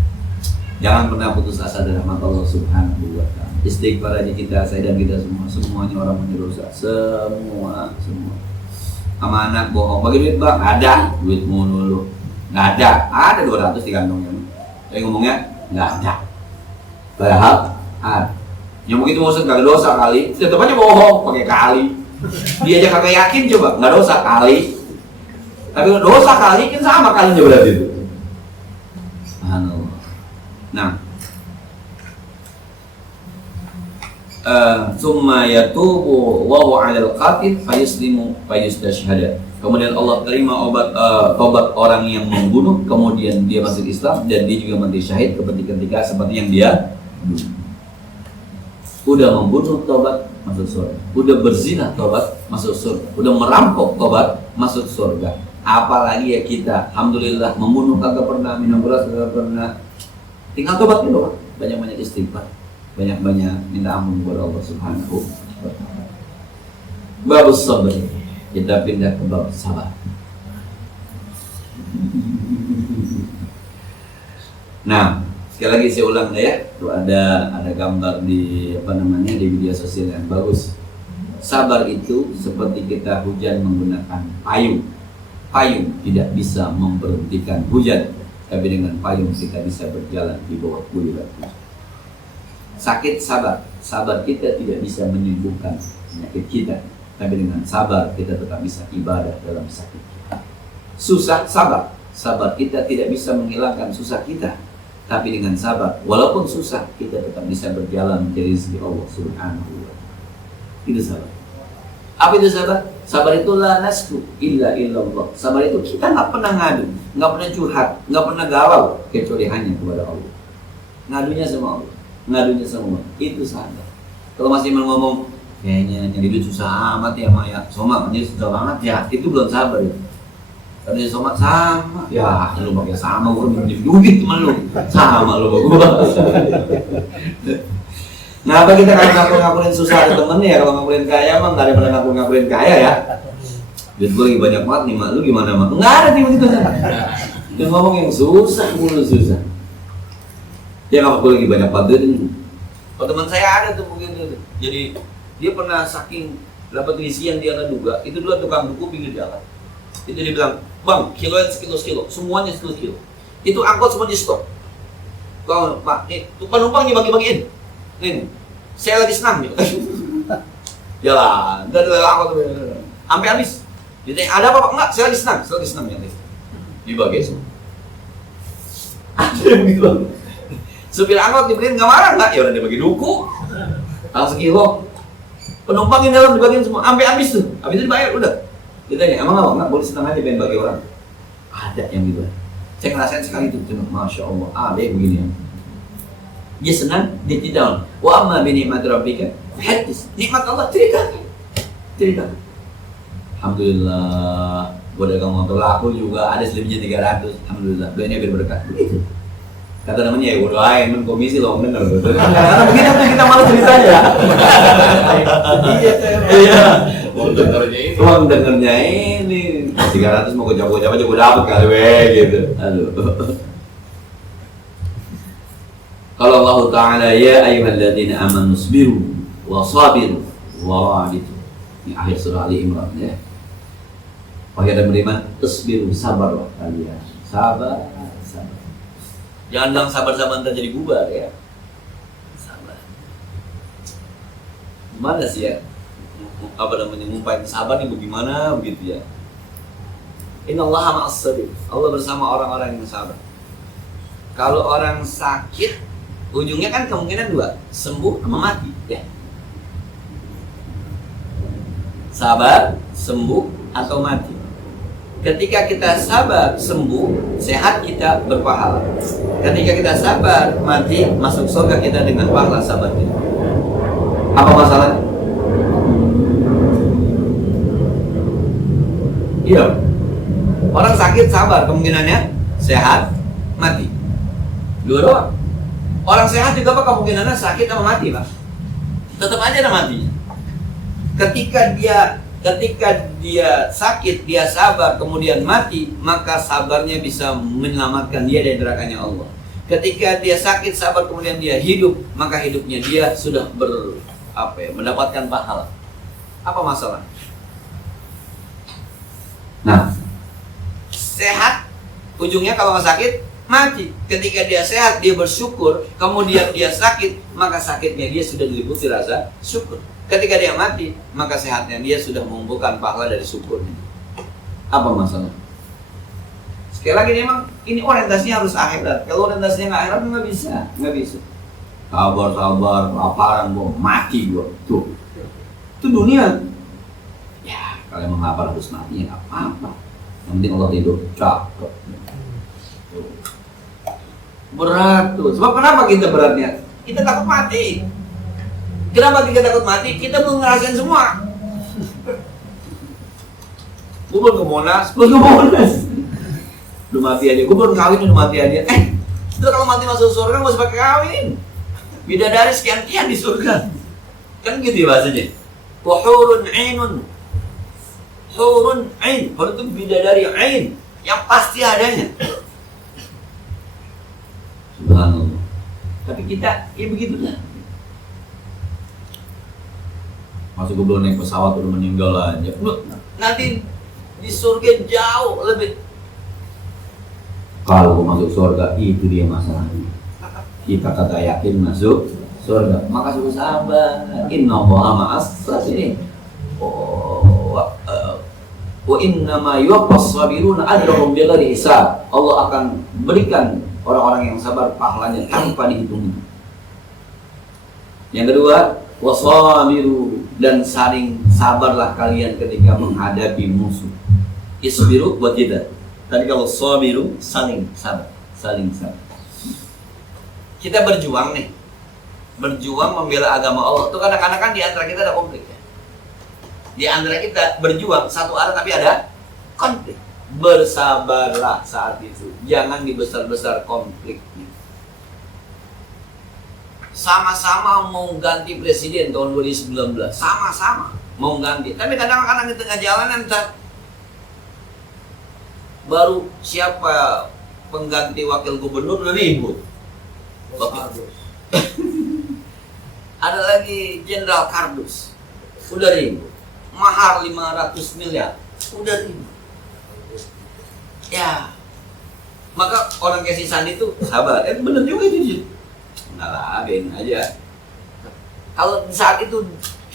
Jangan pernah putus asa dari rahmat Allah Subhanahu wa Ta'ala. Istighfar aja kita, saya dan kita semuanya orang punya dosa, semua. Sama anak bohong, bagi duit bang, ada duitmu dulu, nggak ada 200 di kantongnya. Saya ngomongnya nggak ada, padahal ada. Yang begitu maksud kagak dosa kali, tetap aja bohong pakai kali. Dia aja kagak yakin, coba nggak dosa kali, tapi dosa kali kan sama kalinya berarti itu. Nah, summa yatubu Allahu 'alal qatil fayuslimu fayustashhada. Kemudian Allah terima tobat orang yang membunuh, kemudian dia masuk Islam dan dia juga mati syahid ketika seperti yang dia udah membunuh tobat masuk surga, udah berzina tobat masuk surga, udah merampok tobat masuk surga. Apalagi ya kita, alhamdulillah membunuh kagak pernah, minum keras kagak pernah. Tinggal tobat dulu, banyak-banyak istighfar, banyak-banyak minta ampun kepada Allah Subhanahu wa taala. Bab sabar. Kita pindah ke bab sabar. Nah, sekali lagi saya ulang ya, tuh ada gambar di di media sosial yang bagus. Sabar itu seperti kita hujan menggunakan payung. Payung tidak bisa memberhentikan hujan, tapi dengan payung kita bisa berjalan di bawah guyuran hujan. Sakit sabar, sabar kita tidak bisa menyembuhkan penyakit kita, tapi dengan sabar kita tetap bisa ibadah dalam sakit kita. Susah, sabar, sabar kita tidak bisa menghilangkan susah kita, tapi dengan sabar, walaupun susah kita tetap bisa berjalan mencari rezeki Allah Subhanahu wa taala. Itu sabar. Apa itu sabar? Sabar itu la nasku illa illallah. Sabar itu kita nggak pernah ngadu, nggak pernah curhat, nggak pernah galau kecuali hanya kepada Allah. Ngadunya sama Allah, ngadunya sama Allah. Itu sabar. Kalau masih ngomong kayaknya yang hidup susah amat ya Maya, Soma ini susah banget ya, itu belum sabar ya. Kalau dia Soma sama, ya lu pakai sama, gue minjem duit teman lu, sama lu sama gua. Kenapa kita kalau ngakurin susah ada temennya ya, kalau ngakurin kaya mah nggak ada pernah ngakurin kaya ya. Duit gue lagi banyak banget nih mak, lu gimana mak? Nggak ada begitu kan? Dia ngomong yang susah, mulu susah. Dia nggak gue lagi banyak banget duit. Oh teman saya ada tuh begitu. Jadi dia pernah saking dapat isian dia nggak duga, itu dulu tukang buku pinggir jalan. Itu dia bilang, bang, kiloan sekilo, semuanya sekilo. Itu angkot semua di stop. Kalau pak, tuh penumpangnya bagi-bagiin. Nih, saya lagi senang nih. Jalan, dari angkot sampai habis. Ditanya, ada apa pak? Enggak, saya lagi senang ya. Dibagi semua. Ada yang gitu. Supir angkot dibeliin nggak marah nggak? Ya udah dibagi duku. Langsung sekilo. Penumpang yang dalam dibagiin semua, sampai habis tuh. Habis itu dibayar udah. Ditanya, emang apa? Nggak boleh senang aja pengen bagi orang. Ada yang gitu. Saya ngerasain sekali itu, cuma masya Allah, begini ya. Dia senang, dia tidak. Wa amma bi ni'mati rabbika hadis. Nikmat Allah cerita. Alhamdulillah, gua dagang motor laku juga ada selebihnya 300. Alhamdulillah, doanya biar berkah. Begitu. Kata namanya ya gua doain komisi loh, bener. Karena begitu tuh kita malu ceritanya. Iya. Uang dengernya ini 300 mau gua jawab aja gua dapat kali gitu. Aduh. Kalau Allah Ta'ala ya ayyuhalladzina amanu sabiru wa sabiru wa rabitu. Ini akhir surah Ali Imran ya. Wahai orang beriman, tasbiru, sabarlah kalian. Sabar. Jangan bilang sabar-sabar ntar jadi bubar ya. Sabar. Gimana sih ya? Ngumpain sabar nih bagaimana begitu ya? Innallaha ma'as sabir. Allah bersama orang-orang yang sabar. Kalau orang sakit, ujungnya kan kemungkinan dua, sembuh sama mati ya. Sabar, sembuh atau mati. Ketika kita sabar, sembuh, sehat kita berpahala. Ketika kita sabar, mati, masuk surga kita dengan pahala sabar kita. Apa masalahnya? Iya. Orang sakit sabar, kemungkinannya sehat, mati. Dua doang. Orang sehat juga apa kemungkinannya sakit sama mati, Pak. Tetap aja ada matinya. Ketika dia sakit, dia sabar, kemudian mati, maka sabarnya bisa menyelamatkan dia dari nerakanya Allah. Ketika dia sakit, sabar, kemudian dia hidup, maka hidupnya dia sudah mendapatkan pahala. Apa masalah? Nah, sehat, ujungnya kalau nggak sakit, mati. Ketika dia sehat, dia bersyukur, kemudian dia sakit, maka sakitnya dia sudah diliputi rasa syukur. Ketika dia mati, maka sehatnya dia sudah mengumpulkan pahala dari syukurnya. Apa masalah? Sekali lagi memang ini orientasinya harus akhirat. Kalau orientasinya nggak akhirat nggak bisa. Sabar, laparan gua, mati gua. Tuh, itu dunia. Ya, kalau emang lapar harus mati ya nggak apa-apa. Yang penting Allah tidur, cakep. Berat tuh. Sebab kenapa kita beratnya? Kita takut mati. Kenapa kita takut mati? Kita belum ngerasain semua. Gue belum ke Monas. Udah mati aja, gue belum kawin udah mati aja. Itu kalau mati masuk surga gak usah pakai kawin. Bidadari sekian-kian di surga. Kan gitu ya bahasanya. Wa hurun 'ainun. Hurun 'ain. Hurun itu bidadari 'ain yang pasti adanya. Subhanallah. Tapi kita ya begitulah. Masuk gue belum naik pesawat udah meninggal aja. Nanti di surga jauh lebih. Kalau masuk surga itu dia masalahnya. Kita kata yakin masuk surga, maka suruh sabar. Innallaha ma'as sabirin. Wa innama yuwaffas sabiruna ajrahum bighairi hisab. Allah akan berikan orang-orang yang sabar pahalanya tanpa dihitung. Yang kedua, wasabiru, dan saling sabarlah kalian ketika menghadapi musuh. Isbiru buat kita. Tadi kalau sabiru saling sabar. Kita berjuang nih. Berjuang membela agama Allah. Itu kadang-kadang kan di antara kita ada konflik ya. Di antara kita berjuang satu arah tapi ada konflik. Bersabarlah saat itu. Jangan dibesar-besar konfliknya. Sama-sama mau ganti presiden tahun 2019. Sama-sama mau ganti. Tapi kadang-kadang di tengah jalan entar baru siapa pengganti wakil gubernur udah ribut. Ada lagi Jenderal Kardus udah ribut. Mahar 500 miliar udah ribut. Ya, maka orang kayak si Sandi itu sabar. Bener juga itu. Enggak lah, biarin aja. Kalau saat itu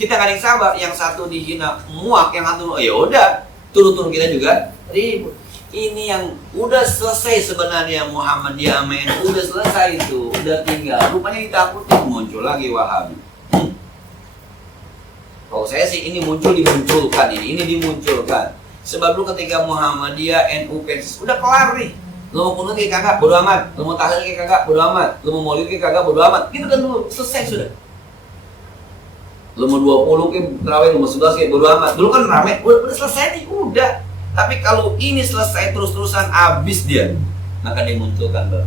kita gak ada yang sabar, yang satu dihina muak, yang satu ya udah turun-turun kita juga ribut. Ini yang udah selesai sebenarnya Muhammadiyah amen, udah selesai itu, udah tinggal. Rupanya ditakutin muncul lagi Wahabi. Kalau saya sih ini dimunculkan ini dimunculkan. Sebab lu ketika Muhammadiyah, NU, PES udah kelar nih. Lu mau kunut kayak kagak, bodo amat. Lu mau tahlil kayak kagak, bodo amat. Lu mau maulid kayak kagak, bodo amat. Gitu kan dulu, selesai sudah. Lu mau 20 kayak terawih, lu mau 11 kayak bodo amat. Dulu kan rame, udah selesai nih, udah. Tapi kalau ini selesai terus-terusan habis dia, maka dimunculkan baru.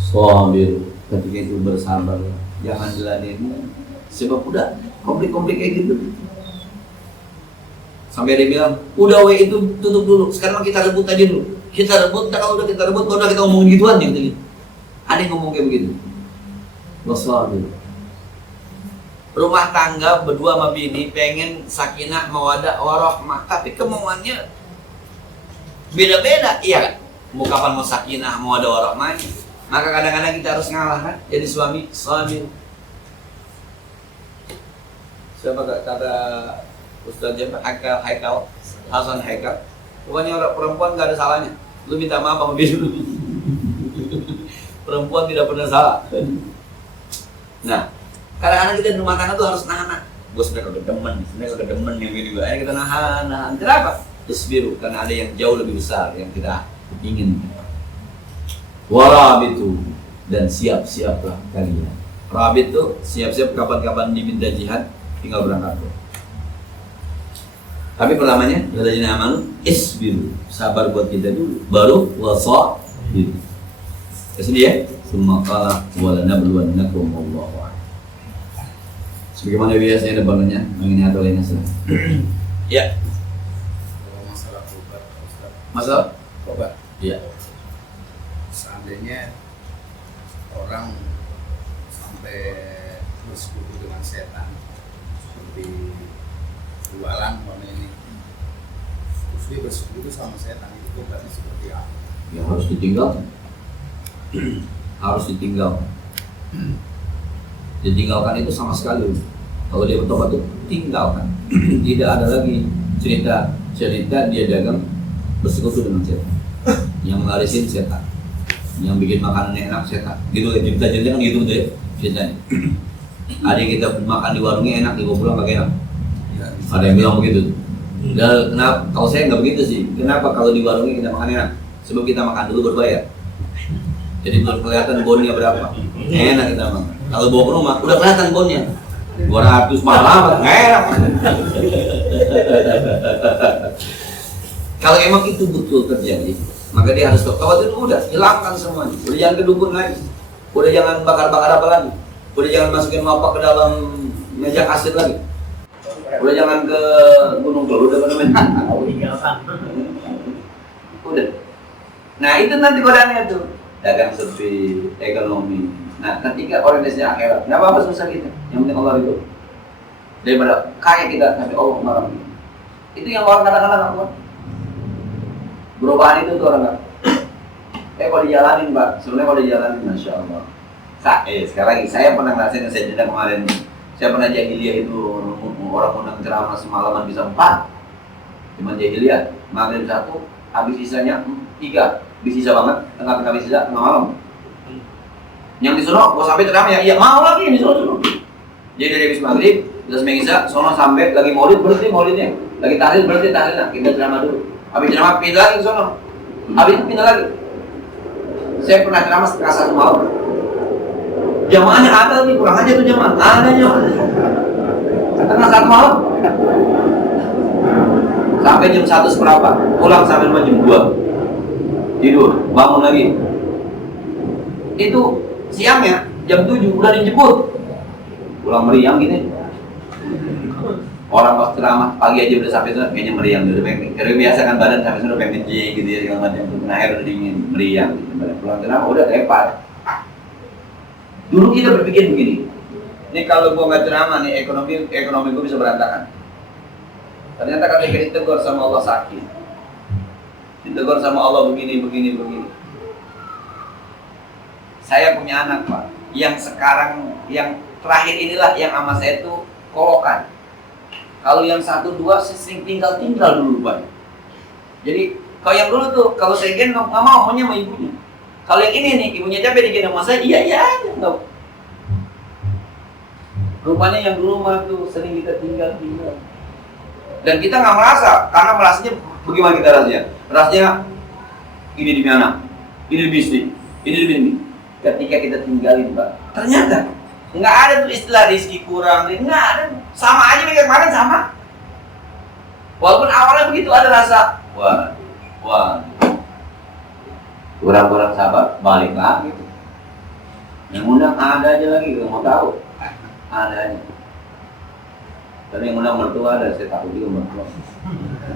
Sabir, ketika itu bersabar, jangan diladeni. Sebab udah konflik-konflik kayak gitu. Sampai dia bilang, udah itu tutup dulu. Sekarang kita rebut aja dulu. Kita rebut, kalau udah kita rebut, baru kita ngomongin gituan gitu. Ada yang ngomong kayak begitu. Wassalam. Rumah tangga berdua sama bini pengen sakinah mawaddah warahmah, tapi kemauannya beda-beda, iya kan? Mau kapan mau sakinah mawaddah warahmahnya? Maka kadang-kadang kita harus ngalah kan? Jadi suami sabir. Siapa kata Ustaz Jember Haikal Hasan Haikal? Pokoknya orang perempuan gak ada salahnya. Lu minta maaf sama bini dulu. Perempuan tidak pernah salah. Nah, kadang-kadang kita di rumah tangga tuh harus nahan. Gue sebenarnya kagak demen yang ini juga. Akhirnya kita nahan. Kenapa? Isbiru, karena ada yang jauh lebih besar yang kita ingin. Warabit itu, dan siap-siaplah kalian. Rabit tuh siap-siap kapan-kapan diminta jihad, tinggal berangkat. Tapi pertamanya, ladazina amanu isbiru, sabar buat kita dulu, baru wasabir. Kesini ya, summa qala walanabluwannakum wallahu a'lam. Sebagaimana biasanya depannya, mengenai atau lainnya salah. Ya. Masalah obat, Ustaz. Masalah Obat. Ya. Seandainya orang sampai bersekutu dengan setan, seperti jualan ini, terus dia bersekutu sama setan, itu obatnya seperti apa? Ya harus ditinggalkan. Harus ditinggalkan. Ditinggalkan itu sama sekali. Kalau dia bertobat itu tinggalkan. Tidak ada lagi cerita dia dagang bersekutu dengan setan. Yang melarisin setan, yang bikin makanan enak setan. Gitu ya cerita-cerita kan gitu deh ceritanya. Ada yang kita makan di warungnya enak, dibawa pulang kagak enak. Ada yang bilang begitu. Dan kenapa? Kalau saya nggak begitu sih. Kenapa kalau di warungnya kita makan enak? Sebab kita makan dulu berbayar. Jadi belum kelihatan bonnya berapa. Enak kita makan. Kalau bawa ke rumah udah kelihatan bonnya. 200 mahal amat, nggak enak. Kalau emang itu betul terjadi, maka dia harus taubat itu udah hilangkan semuanya. Udah jangan kedukun lagi, udah jangan bakar-bakar apa lagi, udah jangan masukin nopak ke dalam meja asid lagi, udah jangan ke gunung Kelut apa namanya. Udah. Nah itu nanti godaannya tuh, dagang sepi, ekonomi. Nah ketika orientasinya akhirat, nggak apa-apa susah kita, yang penting Allah itu. Daripada kaya kita tapi Allah marah. Itu yang orang katakan apa? Perubahan itu tuh orang nggak. Kalau dijalanin Pak, sebenarnya kalau dijalanin, masya Allah. Sekarang lagi saya pernah ngerasain, saya cerita kemarin. Saya pernah jahiliyah itu orang undang ceramah semalaman bisa 4. Cuma jahiliyah, maghrib 1, habis sisanya 3. Bisa banget, tengah-tengah bisa, tengah malam. Yang di sono, gua sampai ceramah ya, iya mau lagi yang di sono. Jadi dari habis maghrib, kita semingisa, sono sampai lagi maulid berarti maulidnya, lagi tahlil berarti tahlilnya. Kita ceramah dulu. Habis ceramah pindah lagi ke sono. Habis itu pindah lagi. Saya pernah ceramah setengah 1 malam. Jamaahnya ada nih, kurang aja tuh jamaah. Ada jamaah. Setengah 1 malam. Sampai jam 1 seberapa. Pulang sampai jam 2. Tidur, bangun lagi. Itu siangnya jam 7 udah dijemput. Pulang meriang gitu. Orang pas ceramah pagi aja udah sampai itu kayaknya meriang dulu. Karena biasa kan badan sampai sudah pengen gitu ya segala macam. Kena air udah dingin, meriang. Gitu. Pulang ceramah udah lempar. Dulu kita berpikir begini. Ini kalau gua nggak ceramah nih ekonomi gua bisa berantakan. Ternyata ketika ditegur sama Allah sakit. Ditegur sama Allah begini. Saya punya anak Pak, yang sekarang yang terakhir inilah yang sama saya tuh kolokan. Kalau yang 1, 2 sering tinggal dulu Pak. Jadi kalau yang dulu tuh kalau saya gendong nggak maunya sama ibunya. Kalau yang ini nih ibunya capek digendong sama saya, iya nggak. Rupanya yang dulu mah tuh sering kita tinggal. Dan kita nggak merasa, karena merasanya bagaimana kita rasanya? Rasanya ini di mana? Ini di bisnis, ini di ini. Ketika kita tinggalin Pak, ternyata nggak ada tuh istilah rezeki kurang, nggak ada. Sama aja kayak kemarin sama. Walaupun awalnya begitu ada rasa, wah, kurang sabar, balik lagi. Yang undang ada aja lagi, kalau mau tahu, ada aja. Tapi yang undang mertua ada, saya takut juga mertua.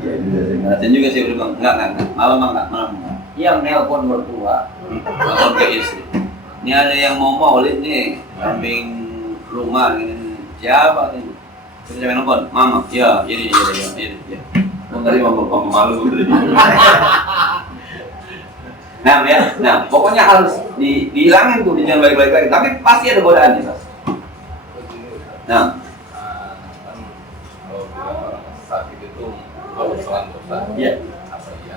Ya juga saya udah bilang, enggak, malam enggak. Yang nelpon mertua, nelpon ke istri. Ini ada yang mau maulid nih, samping rumah gini. Siapa ini? Terus saya nelpon, mama, ya, ini. Tadi mama malu. Nah, pokoknya harus dihilangin tuh, jangan balik-balik lagi. Tapi pasti ada godaannya, Mas. Nah, kalau sakit itu kesalahan dosa. Iya. Apa iya?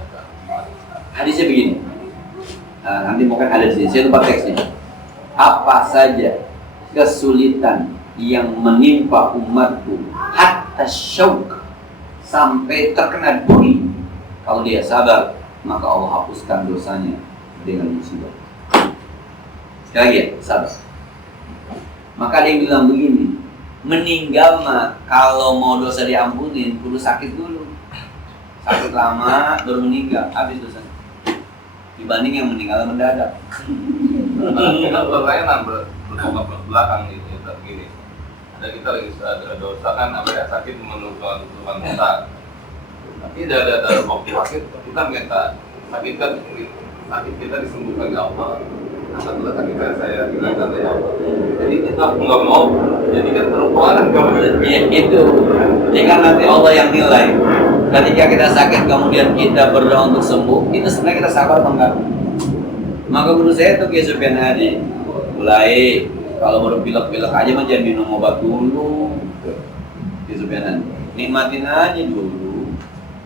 Hadisnya begini. Nanti mungkin ada di sini. Saya lupa teksnya. Apa saja kesulitan yang menimpa umatku hatta syauk sampai terkena duri, kalau dia sabar maka Allah hapuskan dosanya dengan musibah. Sekali lagi ya, sabar. Maka ada yang bilang begini, meninggal mah kalau mau dosa diampunin kudu sakit dulu, sakit lama baru meninggal, habis dosanya. Dibanding yang meninggal mendadak. Kenapa saya bertolak belakang gitu gini. Ada kita lagi ada dosa kan, apa ya, sakit menurunkan dosa. Tapi ada waktu sakit kita minta sakit kita disembuhkan ya Allah. Alhamdulillah sakit saya hilangkan ya Allah. Jadi kita nggak mau jadikan terlupakan ya, itu. Jika nanti Allah yang nilai. Ketika kita sakit kemudian kita berdoa untuk sembuh, itu sebenarnya kita sabar atau enggak? Maka guru saya tuh Kiai Sufyan Hadi mulai kalau baru pilek-pilek aja mah jangan minum obat dulu. Kiai Sufyan Hadi nikmatin aja dulu.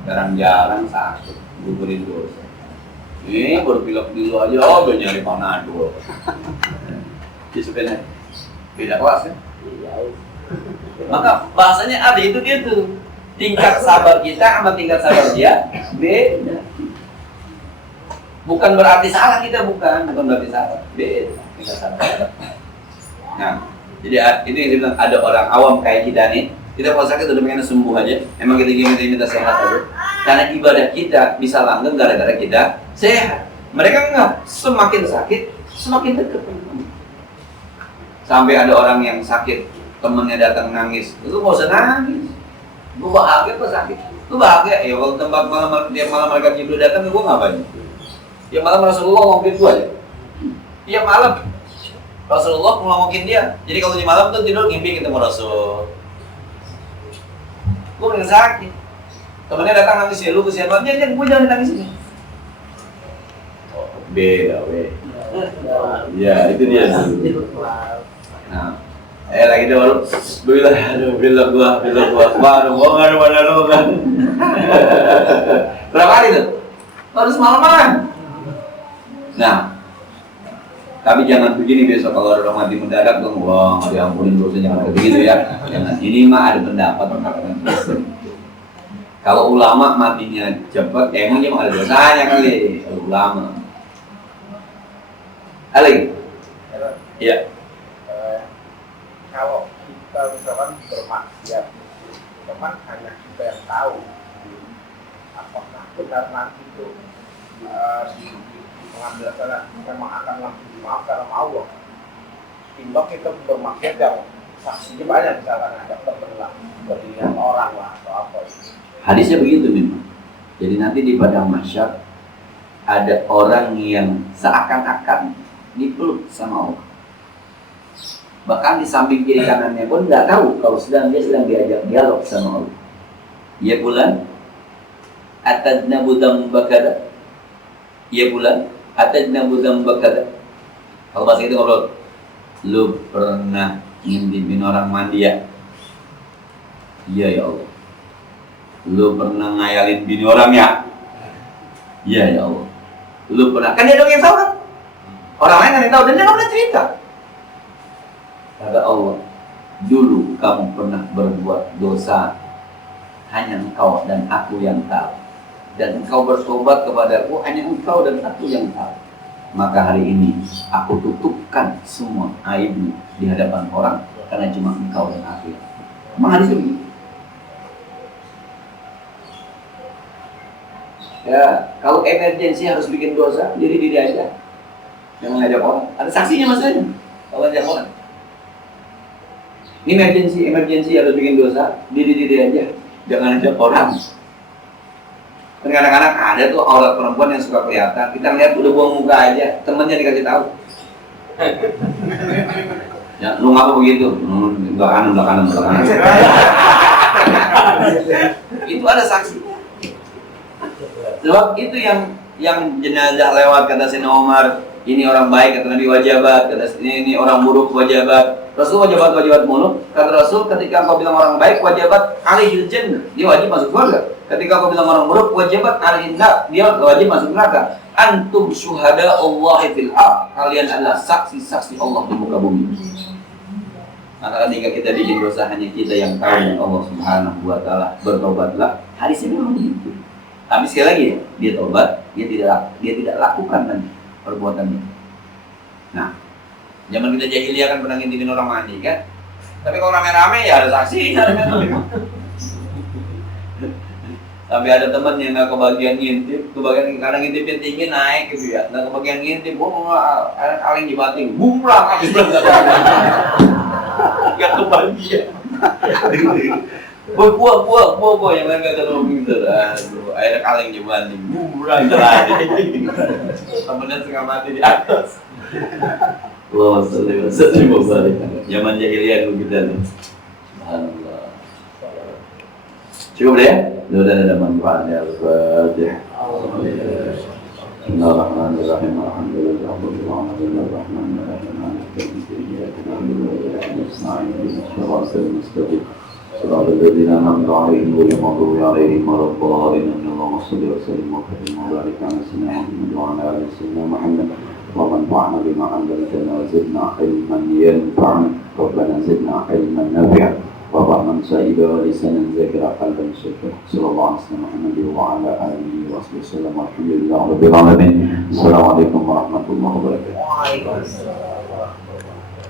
Jarang-jarang sakit, gugurin dosa. Ini baru pilek dulu aja, udah nyari panadol. Kiai Sufyan Hadi beda kelas kan? Maka bahasanya ada itu gitu. Tingkat sabar kita sama tingkat sabar dia beda. Bukan berarti salah kita, bukan berarti salah. Beda tingkat sabar. Nah, jadi ini yang bilang ada orang awam kayak kita nih. Kita kalau sakit udah pengen sembuh aja. Emang kita minta sehat aja. Karena ibadah kita bisa langgeng gara-gara kita sehat. Mereka enggak, semakin sakit semakin dekat. Sampai ada orang yang sakit, temennya datang nangis, lu nggak usah nangis, lu bahagia apa sakit? Lu bahagia, ya kalau tempat tiap malam mereka Jibril datang, gue ngapain? Ya malam Rasulullah ngomongin gue aja. Iya malam Rasulullah ngomongin dia. Jadi kalau di malam tuh tidur ngimpi ketemu Rasul. Gue pengen sakit. Temennya datang nangis, ya lu kesian banget, gue jangan nangis ini. Oh, beda, ya itu dia. Nah, lagi dia baru, bila gua, waduh, gua nggak ada mana kan. Berapa hari tuh? Baru semalaman. Nah, tapi jangan begini besok kalau ada orang mati mendadak dong, wah nggak diampunin dosanya, jangan begitu ya. Jangan. Ini mah ada pendapat. Kalau ulama matinya cepat, emang dia ada dosanya kali. Kalau ulama. Ali. Iya. Kalau kita misalkan bermaksiat, teman hanya kita yang tahu apakah benar nanti itu di pengambilan sana memang akan langsung dimaafkan sama Allah. Timbang kita bermaksiat yang saksinya banyak, misalkan ada terbelah berdirian orang lah atau apa. Hadisnya begitu memang. Jadi nanti di padang mahsyar ada orang yang seakan-akan dipeluk sama Allah. Bahkan di samping kiri kanannya pun nggak tahu kalau dia sedang diajak dialog sama Allah. Ya bulan, atadna budam bakada. Ya bulan, atadna budam bakada. Kalau bahasa itu ngobrol, lu pernah ngintipin orang mandi ya? Iya ya Allah. Lu pernah ngayalin bini orang ya? Iya ya Allah. Lu pernah? Kan dia dong yang tahu kan? Orang lain kan yang tahu dan dia nggak pernah cerita. Kata Allah, dulu kamu pernah berbuat dosa, hanya engkau dan aku yang tahu. Dan engkau bertobat kepadaku, hanya engkau dan aku yang tahu. Maka hari ini aku tutupkan semua aibmu di hadapan orang, karena cuma engkau dan aku yang tahu. Emang hadis itu? Ya, kalau emergensi harus bikin dosa, diri aja. Jangan ngajak orang. Ada saksinya masalahnya. Kalau ngajak orang. Ini emergensi harus bikin dosa, diri aja, jangan ajak orang. Dan kadang-kadang ada tuh aurat perempuan yang suka kelihatan, kita lihat udah buang muka aja, temennya dikasih tahu. Ya, lu ngapa begitu? Belakang kanan. Itu ada saksinya. Sebab itu yang jenazah lewat, kata Sayyidina Umar, ini orang baik, kata Nabi wajabat, kata ini orang buruk wajabat. Rasul wajabat mulu, kata Rasul ketika kau bilang orang baik wajabat alihil jannah, dia wajib masuk surga. Ketika kau bilang orang buruk wajabat alihil nar, dia wajib masuk neraka. Antum syuhada Allah fil ardh, kalian adalah saksi-saksi Allah di muka bumi. Maka ketika kita bikin dosa hanya kita yang tahu dan Allah Subhanahu wa taala, bertobatlah. Hadisnya memang begitu. Tapi sekali lagi dia tobat, dia tidak lakukan lagi perbuatannya. Nah, zaman kita jahiliyah kan pernah ngintipin orang mandi kan? Tapi kalau rame-rame ya ada saksi. Sampai ada teman yang nggak kebagian ngintip, kadang ngintipnya tinggi naik gitu ya, nggak kebagian ngintip, aling dibating, bumrang habis berangkat. Nggak kebagian. Buah yang mereka terlalu gitu. Aduh, akhirnya kaleng dibating, bumrang lagi. Temennya setengah mati di atas. Wah, sallallahu zaman jahiliyah dulu kita nih. Subhanallah. Cukup deh ya? Sudah ada manfaatnya. Al-Fatihah. Bismillahirrahmanirrahim. Alhamdulillah rabbil alamin arrahmanir rahim maliki yaumiddin na'budu wa nasta'in صراط الذين أنعمت عليهم غير المغضوب عليهم ولا الضالين اللهم صل وسلم وبارك على سيدنا محمد وعلى آل سيدنا محمد اللهم انفعنا بما علمتنا وزدنا علما ينفعنا ربنا زدنا علما نافعا وفهما سائبا ولسانا ذاكرا قلبا شاكرا صلى الله عليه وسلم محمد وعلى آله وصحبه وسلم والحمد لله رب العالمين السلام عليكم ورحمة الله وبركاته.